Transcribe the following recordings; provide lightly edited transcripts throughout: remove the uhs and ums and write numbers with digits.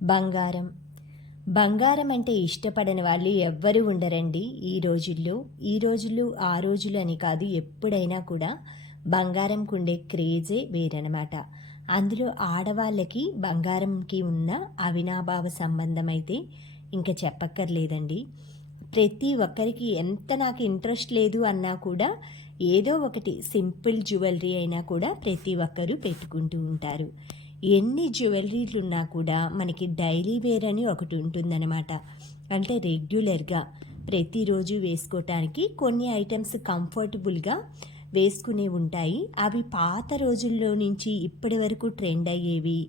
బంగారం. బంగారం అంటే ఇష్టపడని వాళ్ళు ఎవ్వరూ ఉండరండి ఈ రోజుల్లో ఆ రోజులు అని కాదు, ఎప్పుడైనా కూడా బంగారంకు ఉండే క్రేజే వేరనమాట. అందులో ఆడవాళ్ళకి బంగారంకి ఉన్న అవినాభావ సంబంధం అయితే ఇంకా చెప్పక్కర్లేదండి. ప్రతి ఒక్కరికి ఎంత నాకు ఇంట్రెస్ట్ లేదు అన్నా కూడా ఏదో ఒకటి సింపుల్ జ్యువెలరీ అయినా కూడా ప్రతి ఒక్కరూ పెట్టుకుంటూ ఉంటారు. ఎన్ని జ్యువెలరీలు ఉన్నా కూడా మనకి డైలీ వేర్ అని ఒకటి ఉంటుందన్నమాట. అంటే రెగ్యులర్గా ప్రతిరోజు వేసుకోవటానికి కొన్ని ఐటమ్స్ కంఫర్టబుల్గా వేసుకునే ఉంటాయి. అవి పాత రోజుల్లో నుంచి ఇప్పటి వరకు ట్రెండ్ అయ్యేవి.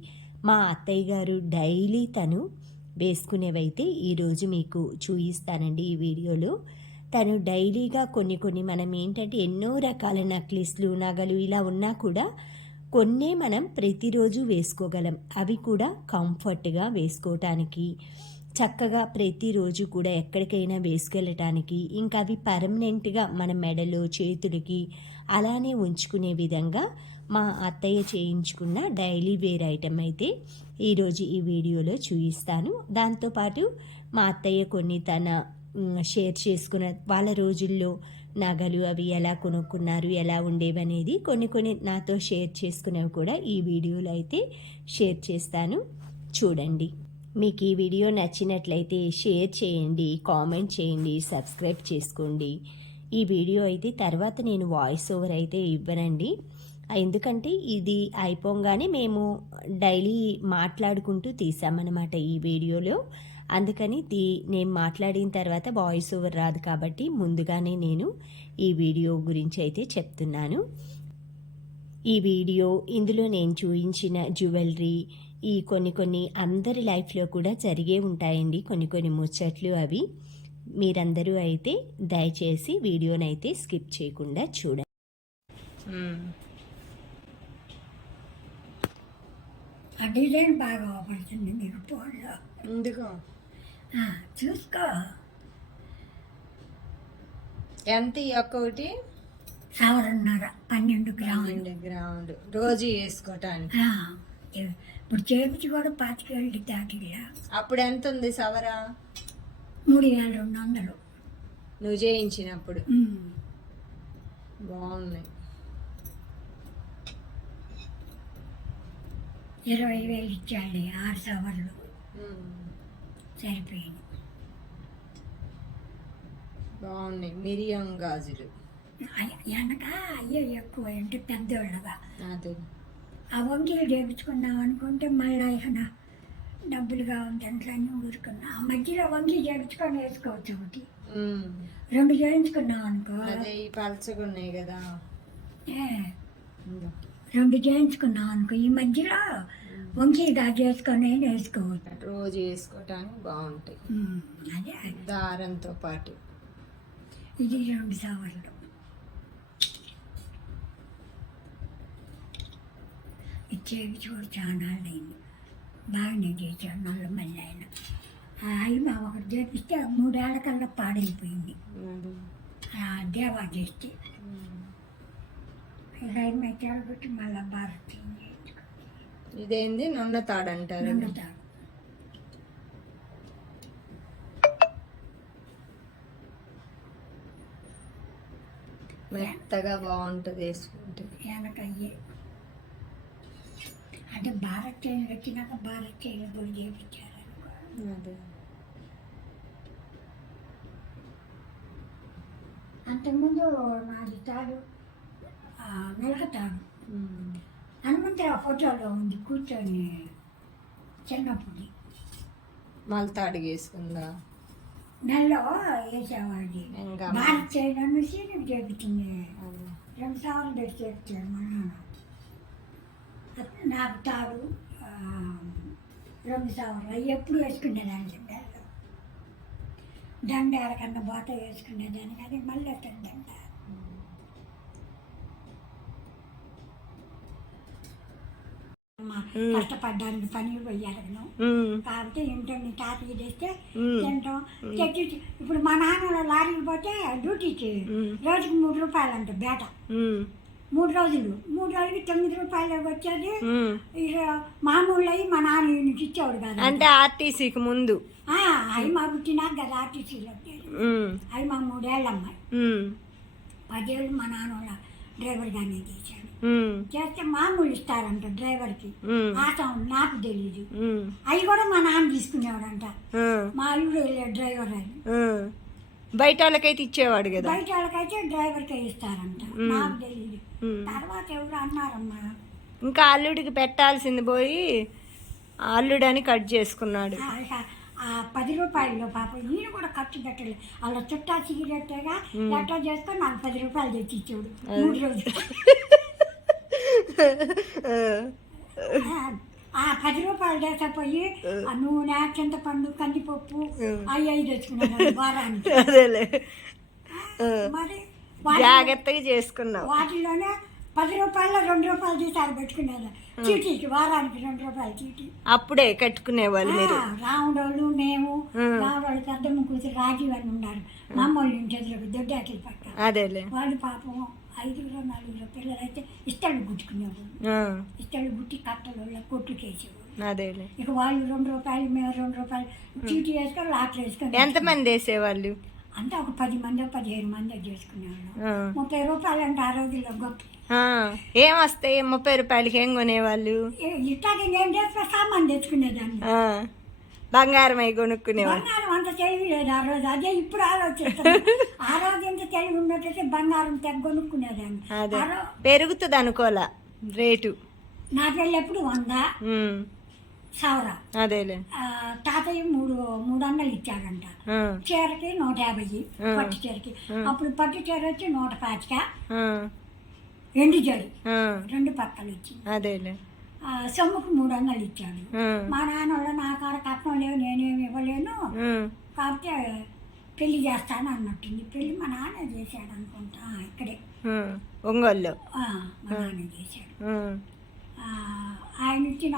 మా అత్తయ్య గారు డైలీ తను వేసుకునేవైతే ఈరోజు మీకు చూపిస్తానండి ఈ వీడియోలో. తను డైలీగా కొన్ని మనం ఏంటంటే ఎన్నో రకాల నక్లిస్లు, నగలు ఇలా ఉన్నా కూడా కొన్నే మనం ప్రతిరోజు వేసుకోగలం. అవి కూడా కంఫర్ట్గా వేసుకోవటానికి, చక్కగా ప్రతిరోజు కూడా ఎక్కడికైనా వేసుకెళ్ళటానికి, ఇంకా అవి పర్మనెంట్గా మన మెడలో, చేతులకి అలానే ఉంచుకునే విధంగా మా అత్తయ్య చేయించుకున్న డైలీ వేర్ ఐటమ్ అయితే ఈరోజు ఈ వీడియోలో చూపిస్తాను. దాంతోపాటు మా అత్తయ్య కొన్ని తన షేర్ చేసుకున్న వాళ్ళ రోజుల్లో నగలు అవి ఎలా కొనుక్కున్నారు, ఎలా ఉండేవనేది కొన్ని నాతో షేర్ చేసుకునేవి కూడా ఈ వీడియోలో అయితే షేర్ చేస్తాను, చూడండి. మీకు ఈ వీడియో నచ్చినట్లయితే షేర్ చేయండి, కామెంట్ చేయండి, సబ్స్క్రైబ్ చేసుకోండి. ఈ వీడియో అయితే తర్వాత నేను వాయిస్ ఓవర్ అయితే ఇవ్వనండి, ఎందుకంటే ఇది అయిపోగానే మేము డైలీ మాట్లాడుకుంటూ తీసామన్నమాట ఈ వీడియోలో. అందుకని నేను మాట్లాడిన తర్వాత వాయిస్ ఓవర్ రాదు కాబట్టి ముందుగానే నేను ఈ వీడియో గురించి అయితే చెప్తున్నాను. ఈ వీడియో ఇందులో నేను చూపించిన జ్యువెలరీ ఈ కొన్ని అందరి లైఫ్లో కూడా జరిగే ఉంటాయండి, కొన్ని ముచ్చట్లు. అవి మీరందరూ అయితే దయచేసి వీడియోనైతే స్కిప్ చేయకుండా చూడండి. ఆ డిజైన్ బాగా అవపడుతుంది మీకు ఫోన్లో. ఎందుకో చూసుకో. ఎంత ఒక్కొక్కటి? 12.5 గ్రాములు రోజు వేసుకోవటానికి. ఇప్పుడు చేపించి కూడా 25 దాటిలా. అప్పుడు ఎంత ఉంది సవర? 3,200. నువ్వు చేయించినప్పుడు బాగున్నాయి. 20,000 ఇచ్చాడు 6 సవర్లు. సరిపోయింది. బాగున్నాయి మిరియం గాజులు. వెనక అయ్యో ఎక్కువ అంటే పెద్దోళ్ళగా. అదే ఆ వంకీలు చేయించుకుందాం అనుకుంటే మళ్ళీ ఇక డబ్బులు కావాలి దాంట్లో అన్నీ ఊరుకున్నా. ఆ మధ్యలో వంకీ చేయించుకొని వేసుకోవచ్చు. ఒకటి 2 చేయించుకున్నాం అనుకో. అదే ఈ పలచగా ఉన్నాయి కదా. 2 చేయించుకున్నాం అనుకో, ఈ మధ్యలో వంకీ చేసుకొని వేసుకోవచ్చు. రోజు వేసుకోవటానికి బాగుంటాయి. అదే దారంతో పాటు ఇది 2 సవర్లు. ఇచ్చేవి చూడు చాలా అయింది. బాగానే చేశాడు నల్ల మళ్ళీ ఆయన. అవి మా ఒకటి చేపిస్తే 3 ఏళ్ల కల్లా పాడైపోయింది. దేవా చేస్తే ఇక 5 మెచ్చాలు పెట్టి మళ్ళీ భారత్ ఇదేంది నొన్నతాడు అంటారు. నొన్నతాడు. మెత్తగా బాగుంటుంది వేసుకుంటే. వెనకయ్యే అంటే భారత్ చైన్ వచ్చినాక భారత్ చైన్ కూడా చేయించారు. అదే అంతకుముందు నాది తాడు మెలకతాడు హనుమంతరావు ఫోటోలో ఉంది కూర్చొని చిన్నప్పుడు. మళ్ళీ వేసుకుందా నెలలో వేసేవాడి. భారత్ చైన్ అనేసి నేను చేపించింది. 2 సార్లు పెట్టి చేపించాడు మా నాన్న. నాకు తాడు 2 సార్లు అవి ఎప్పుడు వేసుకునేదాన్ని. నెలలో దండ ఎక్కడన్నా బాట వేసుకునేదాన్ని కానీ మళ్ళీ వస్తుంది దండ. కష్టపడ్డానికి పని పోయాను కాబట్టి ఇంట్లో తాతకి చేస్తే తింటాం తెచ్చి. ఇప్పుడు మా నాన్న లారీకి పోతే డ్యూటీకి రోజుకి 3 రూపాయలు అంట బేట. 3 రోజులు 3 రోజులకి 9 రూపాయలు వచ్చేది. ఉమ్. ఇక మామూలు అయ్యి మా నాన్న ఈయనకి ఇచ్చేవాడు కాదు. అంటే ఆర్టీసీకి ముందు. అవి మా పుట్టినాక కదా ఆర్టీసీలో వచ్చేది. ఉమ్. అవి మా 3 ఏళ్ళ అమ్మాయి. ఉమ్. 10 ఏళ్ళు మా నాన్న వాళ్ళ డ్రైవర్గానే చేశాడు. ఉమ్. చేస్తే మామూలు ఇస్తారంట డ్రైవర్కి. ఉమ్. ఆ సౌండ్ నాకు తెలియదు. ఉమ్. అవి కూడా మా నాన్న తీసుకునేవాడంట. ఉమ్. మా అల్లుడు డ్రైవర్ అని. ఉమ్. బయట వాళ్ళకైతే ఇచ్చేవాడు కదా. బయట వాళ్ళకైతే డ్రైవర్కే ఇస్తారంట. నాకు తెలియదు. ఉమ్. తర్వాత ఎవరు అన్నారమ్మా, ఇంకా అల్లుడికి పెట్టాల్సింది పోయి అల్లుడని కట్ చేసుకున్నాడు. ఆ 10 రూపాయలు పాప ఈయన కూడా ఖర్చు పెట్టలేదు. అలా చుట్టా సిగరెట్టేగా ఎట్లా చేసుకొని నాకు 10 రూపాయలు తెచ్చి ఇచ్చాడు 3 రోజులు. ఆ 10 రూపాయలు చేసపోయి ఆ నూనె, చింతపండు, కందిపప్పు అవి తెచ్చుకున్నాను వారానికి. అదేలే. మరి జాగ్రత్తగా చేసుకున్నావు. వాటిలోనే 10 రూపాయలు 2 రూపాయలు తీసారు పెట్టుకునేది చీటీకి. వారానికి 2 రూపాయలు చీటీ. అప్పుడే కట్టుకునేవాళ్ళు మీరు. రాముడోళ్ళు మేము, రాముడోళ్ళు పెద్దమ్మ కూతురు రాజీవ్ అని ఉన్నారు. మా అమ్మ వాళ్ళు ఇంటి దొడ్డాకి పక్క. అదేలే. వాళ్ళు పాపం 5-4 పిల్లలు అయితే ఇస్తళ్ళు గుట్టుకునేవాళ్ళు. ఇస్తళ్ళు గుట్టి కట్టలు కొట్టుకేసేవాళ్ళు. అదేలే. ఇక వాళ్ళు 2 రూపాయలు మేము 2 రూపాయలు చీటీ వేసుకొని లాట్లు వేసుకొని. ఎంతమంది వేసేవాళ్ళు? అంటే ఒక 10 మంది 15 మంది చేసుకునేవాళ్ళు. 30 రూపాయలు అంటే ఆ రోజుల్లో గొప్ప. ఏం వస్తాయి 30 రూపాయలకి? ఏం కొనేవాళ్ళు? ఇట్లాగే నేను చేసుకుని సామాన్ తెచ్చుకునేదాన్ని. బంగారం అయి కొనుక్కునేవాళ్ళు. బంగారం అంత తెలివి లేదు ఆ రోజు. అదే ఇప్పుడు ఆలోచిస్తాను. ఆ రోజు ఎంత తెలివి ఉన్నట్టయితే బంగారం తెగ కొనుక్కునేదాన్ని. అదే పెరుగుతుంది అనుకోలే రేటు. నా పెళ్ళి ఎప్పుడు 100 1,000. అదేలే. తాతయ్య 300 ఇచ్చాడంట. చీరకి 150 పట్టు చీరకి. అప్పుడు పట్టు చీర వచ్చి 125. ఎండు జరి 2 పక్కలు ఇచ్చింది. అదేలే. సొమ్ముకు 300 ఇచ్చాడు. మా నాన్న వాళ్ళు నా కాడ కట్నం లేవు, నేనేమి ఇవ్వలేను, కాకపోతే పెళ్లి చేస్తాను అన్నట్టుంది. పెళ్లి మా నాన్న చేశాడు అనుకుంటా. ఇక్కడే ఒంగోలు మా నాన్న చేశాడు. ఆయన ఇచ్చిన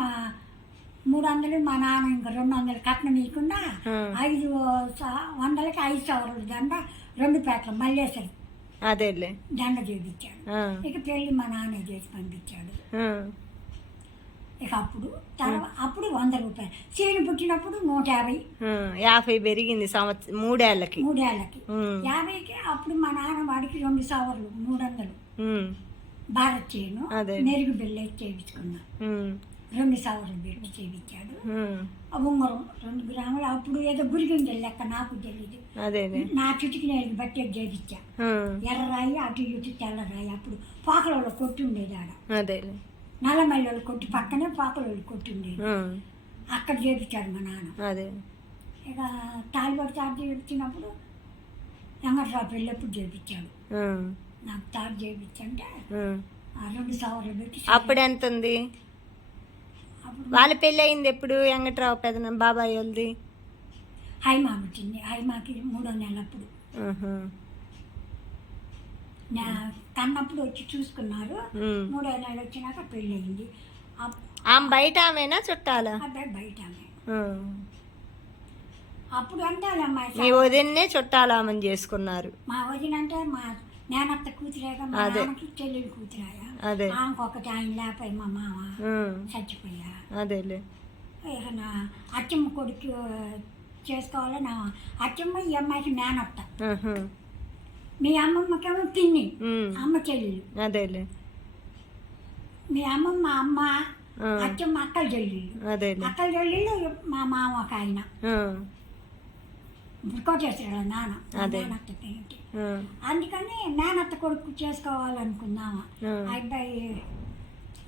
300 మా నాన్న ఇంకా 200 కట్నం ఇవ్వకుండా 500కి 5 సవర్లు దండ 2 పేటలు మల్లేసరి. అదేలే. దండ చేయించాడు. ఇక పెళ్లి మా నాన్న చేసి పంపించాడు. ఇక అప్పుడు 100 రూపాయలు. సీని పుట్టినప్పుడు 150. 50 పెరిగింది 3 ఏళ్ళకి. 50కి అప్పుడు మా నాన్న వాడికి 2 సవర్లు 300 భారత్ చేయను మెరుగు బిల్లు చేయించుకున్నా. 2 సవర్లు పెట్టి చేయించాడు. ఉంగరం 2 గ్రాములు. అప్పుడు ఏదో గురిగింజలు లెక్క నాకు తెలియదు. నా చుట్టుకి నేను బట్టి చేయించా. ఎర్రరాయి అటు ఇటు తెల్లరాయి. అప్పుడు పాకలలో కొట్టి ఉండేది ఆడ. నల్లమల్లి కొట్టి పక్కనే పాకలలో కొట్టి ఉండేది. అక్కడ చేయించాడు మా నాన్న. ఇక తాలిబడి తాడు చేయించినప్పుడు వెంకట్రావు పెళ్ళప్పుడు చేయించాడు. నాకు తాడు చేయించంటే 2 సవర్లు పెట్టి. అప్పుడు ఎంత ఉంది? వాళ్ళ పెళ్ళి అయింది ఎప్పుడు? వెంకట్రావు పెద్ద బాబాయ్ వాళ్ళది హైమా వచ్చింది. హైమాకి 3వ నెల అప్పుడు కన్నప్పుడు వచ్చి చూసుకున్నారు. 3వ నెల వచ్చినాక పెళ్ళి అయింది. ఆమె బయట ఆమెనా చుట్టాలా? అబ్బాయి బయట ఆమె. అప్పుడు అంటే మీ వదిన్నే చుట్టాలు ఆమెను చేసుకున్నారు. మా వదిన అంటే మా నేనత్త కూతురేగా. మా నాన్నకి చెల్లెలు కూతురాయా. ఆమెకొకటి ఆయన లేకపోయి మా మామ చచ్చిపోయా. అదేలే. ఇక నా అచ్చమ్మ కొడుకు చేసుకోవాలి. నా అచ్చమ్మ ఈ అమ్మాయికి మేనత్త. మీ అమ్మమ్మకేమో పిన్ని అమ్మ చెల్లెలు. అదేలే. మీ అమ్మమ్మ అమ్మ అచ్చమ్మ అక్కల చెల్లెళ్ళు. అక్కల చెల్లెళ్ళు మా మామ ఒక ఆయన కొట్టేసాడు నాన్న. మేనత్త పెయింటి. అందుకని మేనత్త కొడుకు చేసుకోవాలనుకున్నామా. అబ్బాయి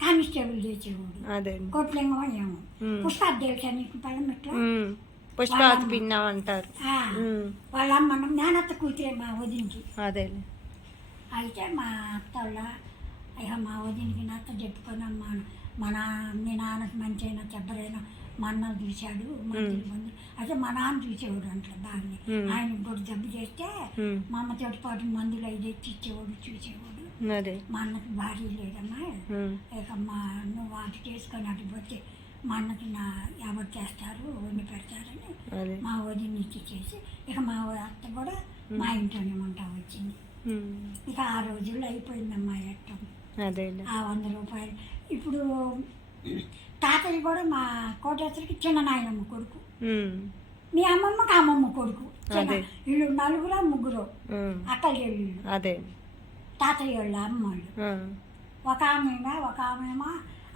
కానిస్టేబుల్ చేసేవాడు. కొట్లింగమో ఏమో. పుష్పాలు తెలుసా నీకు? పళ్ళమిట్లో పుష్పాలు పిన్నామంటారు. వాళ్ళ అమ్మ మేనత్త కూతురే మా వదినికి. అదేలే. అయితే మా అత్త వాళ్ళ ఇక మా వదినికి నత్త చెప్పుకొని మీ నాన్నకి మంచి అయినా చెప్పరైనా మా అన్న చూశాడు. మందులు అయితే మా నాన్న చూసేవాడు అంటారు బాగానే. ఆయన కూడా జబ్బు చేస్తే మా అమ్మతో పాటు మందులు 5 తెచ్చి ఇచ్చేవాడు, చూసేవాడు. మా అన్నకి భార్య లేదమ్మా. ఇక నువ్వు వాటి చేసుకొని అటు పోతే మా అన్నకి ఎవరు చేస్తారు, వండి పెడతారని మా వదిన ఇచ్చి చేసి ఇక మా అత్త కూడా మా ఇంట్లోనే ఉంటా వచ్చింది. ఇక ఆ రోజుల్లో అయిపోయిందమ్మా ఎట్టం. అదే ఆ 100 రూపాయలు. ఇప్పుడు తాతయ్య కూడా మా కోటేశ్వరికి చిన్న నాయనమ్మ కొడుకు, మీ అమ్మమ్మకి అమ్మమ్మ కొడుకు. అదే. వీళ్ళు నలుగురు ముగ్గురు అక్కలు చెల్లెళ్ళు, అదే తాతయ్య వాళ్ళు అమ్మ వాళ్ళు. ఒక ఆమెమో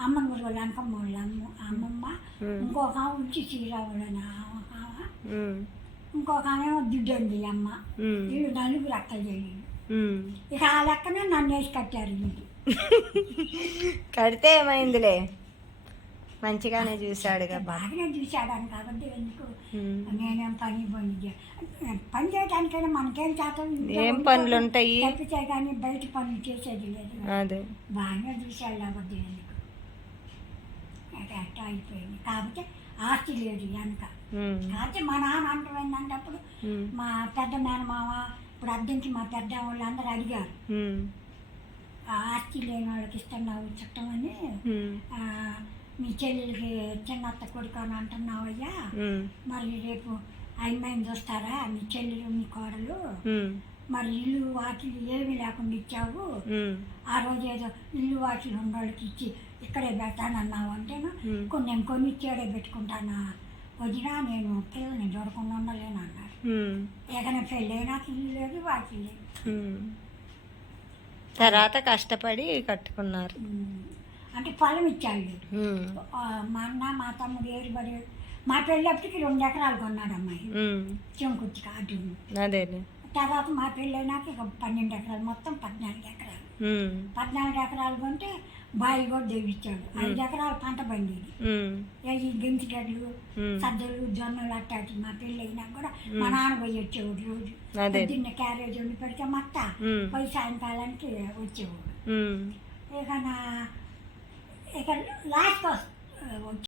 అమ్మమ్మ వాళ్ళు అంకమ్మ వాళ్ళు అమ్మమ్మ, ఇంకొక ఆమె ఉంచి శ్రీరాములని ఒక ఆమె, ఇంకొక ఆమెమో దిడ్డంది అమ్మ. వీళ్ళు నలుగురు అక్కలు చెల్లెళ్ళు. ఇక ఆ లెక్కన నన్ను వేసి కట్టారు వీళ్ళు. కడితే ఏమైందిలే, మంచిగానే చూశాడుగా. బాగానే చూశాడని కాబట్టి ఎందుకు నేనేం పని చేయడానికైనా మనకేం చేస్తాం, ఏం పనులు ఉంటాయి తప్పితే కానీ బయట పనులు చేసేది లేదు. అదే బాగానే చూశాడు కాబట్టి ఎందుకు అట్లా అయిపోయింది. కాబట్టి ఆస్తి లేదు వెనక. కాబట్టి మా నాన్న అంటమైందంటే అప్పుడు మా పెద్ద మేనమామ, ఇప్పుడు అద్దెంకి మా పెద్ద వాళ్ళు అందరూ అడిగారు, ఆ ఆస్తి లేని వాళ్ళకి ఇస్తున్నావు చుట్టం అని, మీ చెల్లెలకి చిన్నత్త కొడుకు అని అంటున్నావయ్యా, మరి రేపు అమ్మాయిని చూస్తారా మీ చెల్లెలు మీ కోడలు, మరి ఇల్లు వాకిలు ఏమీ లేకుండా ఇచ్చావు, ఆ రోజు ఏదో ఇల్లు వాకిలు ఉన్నోళ్ళకి ఇచ్చి ఇక్కడే పెడతానన్నావు అంటేను నేను కొన్ని ఇచ్చేడే పెట్టుకుంటానా వదినా, నేను పిల్లల్ని చూడకుండా ఉండలేను అన్నాడు. ఏదైనా పెళ్ళైనా ఇల్లు లేదు వాకిలు లేదు. తర్వాత కష్టపడి కట్టుకున్నారు. అంటే పొలం ఇచ్చాడు. మా అన్న మా తమ్ముడు ఏరుబడి మా పెళ్ళప్పటికి 2 ఎకరాలు కొన్నాడు అమ్మాయి చెంకుర్తి అటు. అదే తర్వాత మా పెళ్ళైనాక ఇక 12 ఎకరాలు, మొత్తం 14 ఎకరాలు. 14 ఎకరాలు కొంటే బావి కూడా దేవిచ్చాడు. 5 ఎకరాల పంట పండేది. ఈ గెంతిగడ్లు, సద్దలు, జొన్నలు అట్టాటి. మా పెళ్ళి అయినాక కూడా మా నాన్న పోయి వచ్చేవాడు రోజు. పొద్దున్న క్యారేజ్ వండి పెడితే మొత్త పోయి సాయంకాలానికి వచ్చేవాడు. ఇక లాస్ట్ వచ్చి